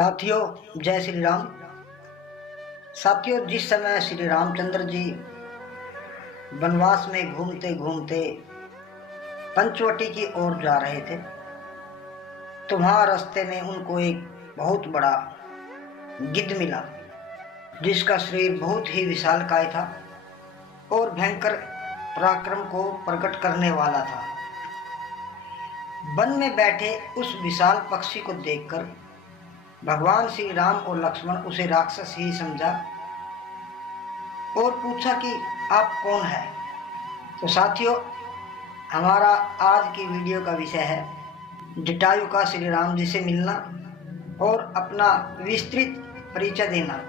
साथियों, जय श्री राम। साथियों, जिस समय श्री रामचंद्र जी वनवास में घूमते घूमते पंचवटी की ओर जा रहे थे तो वहाँ रास्ते में उनको एक बहुत बड़ा गिद्ध मिला, जिसका शरीर बहुत ही विशालकाय था और भयंकर पराक्रम को प्रकट करने वाला था। वन में बैठे उस विशाल पक्षी को देखकर भगवान श्री राम और लक्ष्मण उसे राक्षस ही समझा और पूछा कि आप कौन है। तो साथियों, हमारा आज की वीडियो का विषय है जटायु का श्री राम जी से मिलना और अपना विस्तृत परिचय देना।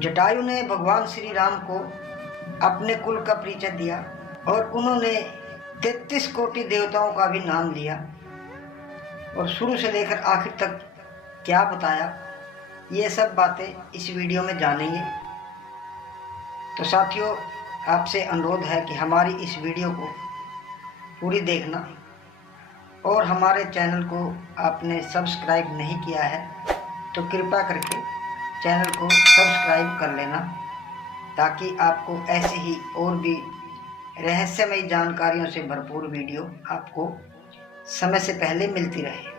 जटायु ने भगवान श्री राम को अपने कुल का परिचय दिया और उन्होंने 33 कोटि देवताओं का भी नाम लिया और शुरू से लेकर आखिर तक क्या बताया, ये सब बातें इस वीडियो में जानेंगे। तो साथियों, आपसे अनुरोध है कि हमारी इस वीडियो को पूरी देखना और हमारे चैनल को आपने सब्सक्राइब नहीं किया है तो कृपया करके चैनल को सब्सक्राइब कर लेना, ताकि आपको ऐसी ही और भी रहस्यमयी जानकारियों से भरपूर वीडियो आपको समय से पहले मिलती रहे।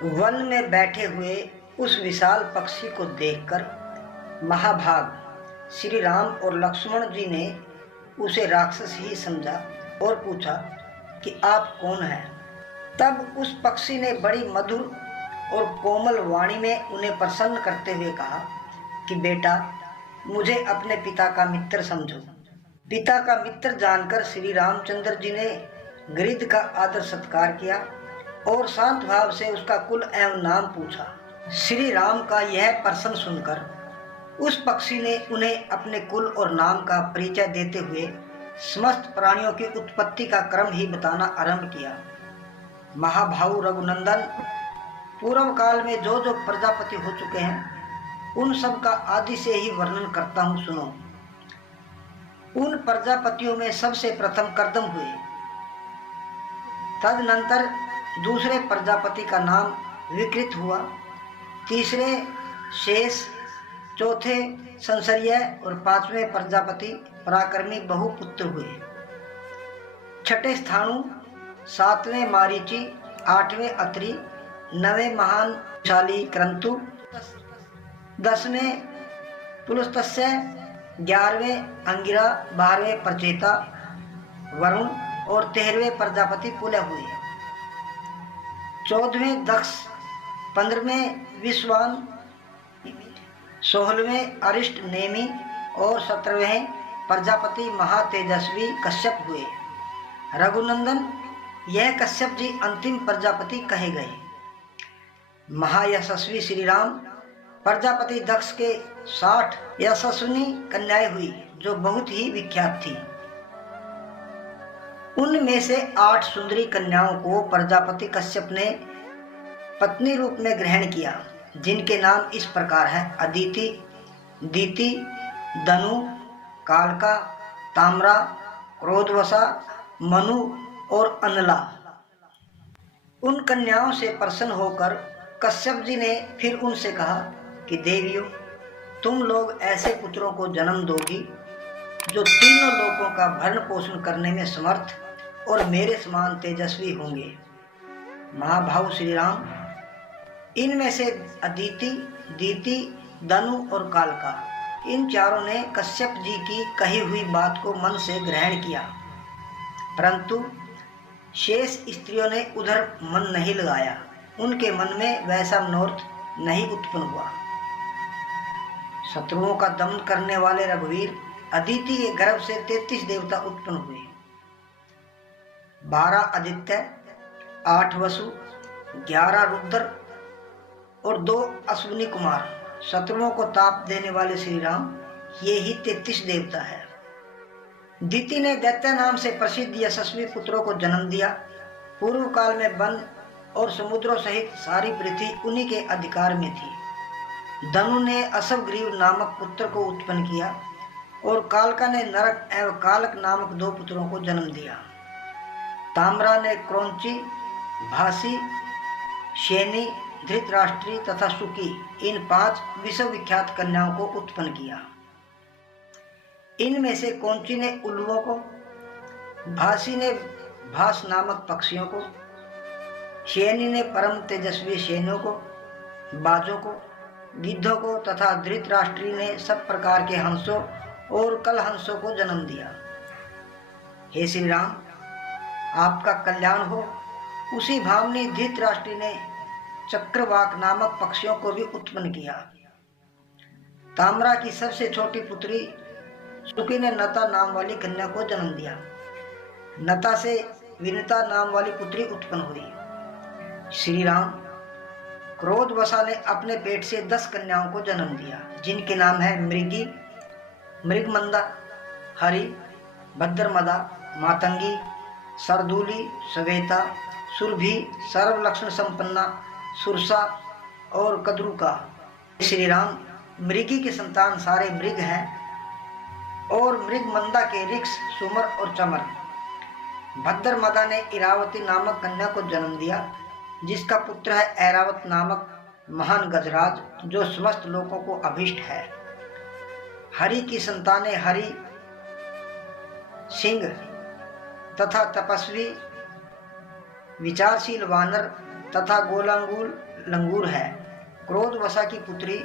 वन में बैठे हुए उस विशाल पक्षी को देखकर महाभाग श्री राम और लक्ष्मण जी ने उसे राक्षस ही समझा और पूछा कि आप कौन हैं। तब उस पक्षी ने बड़ी मधुर और कोमल वाणी में उन्हें प्रसन्न करते हुए कहा कि बेटा, मुझे अपने पिता का मित्र समझो। पिता का मित्र जानकर श्री रामचंद्र जी ने गिरिध का आदर सत्कार किया और शांत भाव से उसका कुल एवं नाम पूछा। श्री राम का यह प्रश्न सुनकर उस पक्षी ने उन्हें अपने कुल और नाम का परिचय देते हुए समस्त प्राणियों की उत्पत्ति का क्रम ही बताना आरंभ किया। महाभाऊ रघुनंदन, पूर्व काल में जो जो प्रजापति हो चुके हैं उन सब का आदि से ही वर्णन करता हूँ, सुनो। उन प्रजापतियों में सबसे प्रथम कर्दम हुए, तदनंतर दूसरे प्रजापति का नाम विकृत हुआ, तीसरे शेष, चौथे संसर्य और पांचवें प्रजापति पराक्रमी बहुपुत्र हुए, छठे स्थाणु, सातवें मारीची, आठवें अत्रि, नवें महान शाली क्रंतु, 10वें पुलस्त्य, 11वें अंगिरा, 12वें प्रचेता वरुण और 13वें प्रजापति पुलह हुए, 14वें दक्ष, 15वें विश्वान, 16वें अरिष्ट नेमि और 17वें प्रजापति महातेजस्वी कश्यप हुए। रघुनंदन, यह कश्यप जी अंतिम प्रजापति कहे गए। महायशस्वी श्री राम प्रजापति दक्ष के 60 यशस्विनी कन्याएं हुई जो बहुत ही विख्यात थी। उनमें से 8 सुंदरी कन्याओं को प्रजापति कश्यप ने पत्नी रूप में ग्रहण किया, जिनके नाम इस प्रकार है: अदिति, दीति, दनु, कालका, ताम्रा, क्रोधवसा, मनु और अनला। उन कन्याओं से प्रसन्न होकर कश्यप जी ने फिर उनसे कहा कि देवियों, तुम लोग ऐसे पुत्रों को जन्म दोगी जो तीनों लोकों का भरण पोषण करने में समर्थ और मेरे समान तेजस्वी होंगे। महाभाऊ श्री राम, इनमें से अदिति, दीति, दनु और कालका, इन चारों ने कश्यप जी की कही हुई बात को मन से ग्रहण किया, परंतु शेष स्त्रियों ने उधर मन नहीं लगाया। उनके मन में वैसा मनोरथ नहीं उत्पन्न हुआ। शत्रुओं का दमन करने वाले रघुवीर अदिति के गर्भ से 33 देवता उत्पन्न हुए, 12 आदित्य, 8 वसु, 11 रुद्र और 2 अश्विनी कुमार। शत्रुओं को ताप देने वाले श्री राम ये ही 33 देवता है। दिति ने दैत्य नाम से प्रसिद्ध यशस्वी पुत्रों को जन्म दिया। पूर्व काल में वन और समुद्रों सहित सारी पृथ्वी उन्हीं के अधिकार में थी। दनु ने अश्वग्रीव नामक पुत्र को उत्पन्न किया और कालका ने नरक एवं कालक नामक 2 पुत्रों को जन्म दिया। ताम्रा ने क्रौंची, भासी, शेनी धृतराष्ट्री तथा सुकी इन 5 विश्वविख्यात कन्याओं को उत्पन्न किया। इनमें से कौंची ने उल्लुओं को, भासी ने भास नामक पक्षियों को, शयनी ने परम तेजस्वी शयनों को, बाजों को, गिद्धों को तथा धृतराष्ट्री ने सब प्रकार के हंसों और कल हंसों को जन्म दिया। हे श्री राम, आपका कल्याण हो। उसी भावनी धृतराष्ट्री ने चक्रवाक नामक पक्षियों को भी उत्पन्न किया। ताम्रा की सबसे छोटी पुत्री सुकी ने नता नाम वाली कन्या को जन्म दिया। नता से विनिता नाम वाली पुत्री उत्पन्न हुई। श्री राम, क्रोधवशा ने अपने पेट से 10 कन्याओं को जन्म दिया, जिनके नाम है मृगी, मृगमंदा, हरि, भद्रमदा, मातंगी, सरदूली, श्वेता, सुरभि, सर्वलक्षण संपन्ना, सुरसा और कद्रुका। श्री राम, मृगी के संतान सारे मृग हैं और मृगमंदा के ऋक्ष, सुमर और चमर। भद्रमदा ने इरावती नामक कन्या को जन्म दिया, जिसका पुत्र है ऐरावत नामक महान गजराज, जो समस्त लोगों को अभिष्ट है। हरि की संतानें हरि, सिंह तथा तपस्वी विचारशील वानर तथा गोलांगुल लंगूर है। क्रोधवशा की पुत्री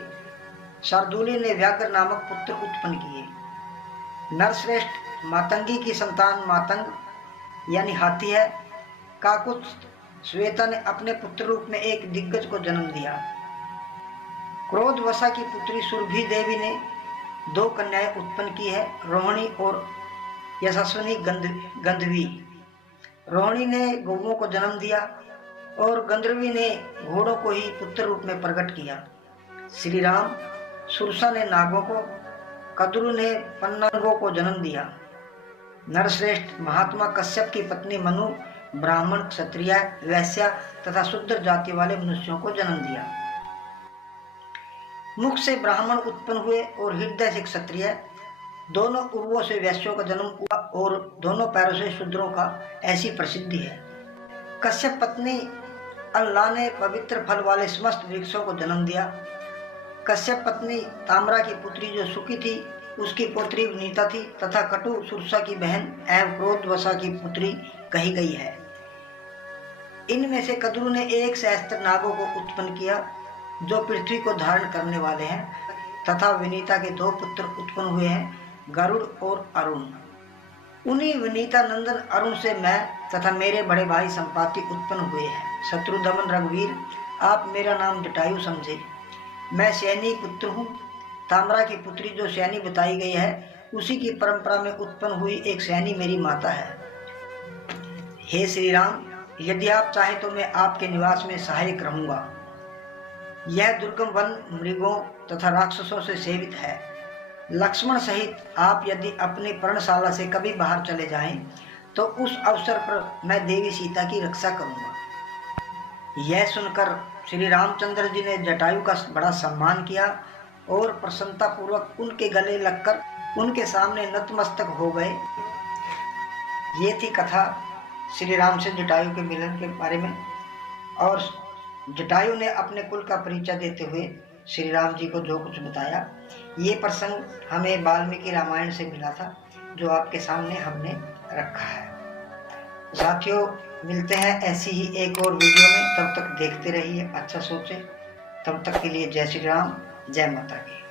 शार्दूली ने व्याघ्र नामक पुत्र उत्पन्न किए। नरश्रेष्ठ मातंगी की संतान मातंग यानी हाथी है। काकुत्स श्वेता ने अपने पुत्र रूप में एक दिग्गज को जन्म दिया। क्रोधवशा की पुत्री सुरभि देवी ने 2 कन्याएं उत्पन्न की है, रोहिणी और यशस्विनी गंधर्वी। रोहिणी ने गौओं को जन्म दिया और गंधर्वी ने घोड़ों को ही पुत्र रूप में प्रकट किया। श्री राम, सुरसा ने नागों को, कद्रु ने पन्नगों को जन्म दिया। नरश्रेष्ठ महात्मा कश्यप की पत्नी मनु ब्राह्मण, क्षत्रिय, वैश्या तथा शूद्र जाति वाले मनुष्यों को जन्म दिया। मुख से ब्राह्मण उत्पन्न हुए और हृदय से क्षत्रिय। दोनों उर्वों से वैश्यों का जन्म हुआ और दोनों पैरों से शूद्रों का, ऐसी प्रसिद्धि है। कश्यप पत्नी अल्लाह ने पवित्र फल वाले समस्त वृक्षों को जन्म दिया। कश्यप पत्नी ताम्रा की पुत्री जो सुकी थी, उसकी पौत्री नीता थी तथा कटु सुरसा की बहन एवं क्रोधवशा की पुत्री कही गई है। इनमें से कद्रु ने 1 सहस्त्र नागों को उत्पन्न किया, जो पृथ्वी को धारण करने वाले हैं, तथा विनीता के 2 पुत्र उत्पन्न हुए हैं, गरुड़ और अरुण। उन्हीं विनीता नंदन अरुण से मैं तथा मेरे बड़े भाई संपाति उत्पन्न हुए हैं। शत्रुदमन रघुवीर, आप मेरा नाम जटायु समझे। मैं सैनी पुत्र हूँ। ताम्रा की पुत्री जो सैनी बताई गई है, उसी की परंपरा में उत्पन्न हुई एक सैनी मेरी माता है। हे श्री राम, यदि आप चाहें तो मैं आपके निवास में सहायक रहूंगा। यह दुर्गम वन मृगों तथा राक्षसों से सेवित है। लक्ष्मण सहित आप यदि अपनी पर्णशाला से कभी बाहर चले जाएं, तो उस अवसर पर मैं देवी सीता की रक्षा करूंगा। यह सुनकर श्री रामचंद्र जी ने जटायु का बड़ा सम्मान किया और प्रसन्नता पूर्वक उनके गले लगकर उनके सामने नतमस्तक हो गए। ये थी कथा श्री राम से जटायु के मिलन के बारे में। और जटायु ने अपने कुल का परिचय देते हुए श्री राम जी को जो कुछ बताया, ये प्रसंग हमें वाल्मीकि रामायण से मिला था, जो आपके सामने हमने रखा है। साथियों, मिलते हैं ऐसी ही एक और वीडियो में। तब तक देखते रहिए अच्छा सोचे। तब तक के लिए जय श्री राम, जय माता की।